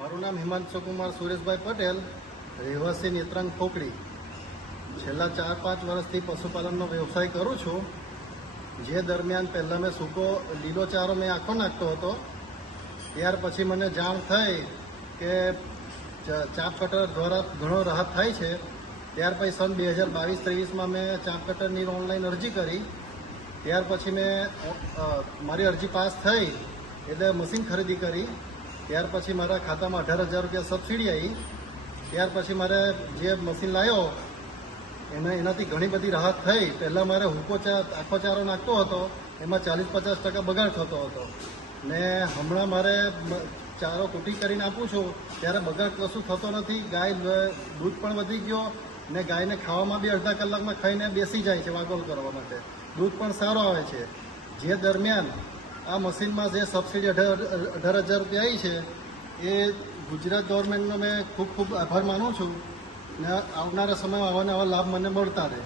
મારું નામ હિમાંશુ કુમાર સુરેશભાઈ પટેલ, રહેવાસી નેત્રંગ ખોકડી. છેલ્લા 4-5 વર્ષથી પશુપાલનનો વ્યવસાય કરું છું. જે દરમિયાન પહેલાં મેં સૂકો લીલો ચારો મેં આખો નાખતો હતો. ત્યાર પછી મને જાણ થઈ કે ચાપ કટર દ્વારા ઘણો રાહત થાય છે. ત્યાર પછી સન 2022-23માં મેં ચાપ કટરની ઓનલાઈન અરજી કરી. ત્યાર પછી મેં મારી અરજી પાસ થઈ એટલે મશીન ખરીદી કરી. ત્યાર પછી મારા ખાતામાં 18,000 રૂપિયા સબસિડી આવી. ત્યાર પછી મારે જે મશીન લાવ્યો એનાથી ઘણી બધી રાહત થઈ. પહેલાં મારે આખો ચારો નાખતો હતો, એમાં 40-50% બગાડ થતો હતો ને હમણાં મારે ચારો કૂટી કરીને આપું છું ત્યારે બગાડ કશું થતો નથી. ગાય દૂધ પણ વધી ગયો ને ગાયને ખાવામાં બી અડધા કલાકમાં ખાઈને બેસી જાય છે વાગોલ કરવા માટે. દૂધ પણ સારો આવે છે. જે દરમિયાન આ મશીનમાં જે સબસિડી 18,000 રૂપિયા આવી છે એ ગુજરાત ગવર્મેન્ટનો મેં ખૂબ ખૂબ આભાર માનું છું ને આવનારા સમયમાં આવા નવા લાભ મને મળતા રહે.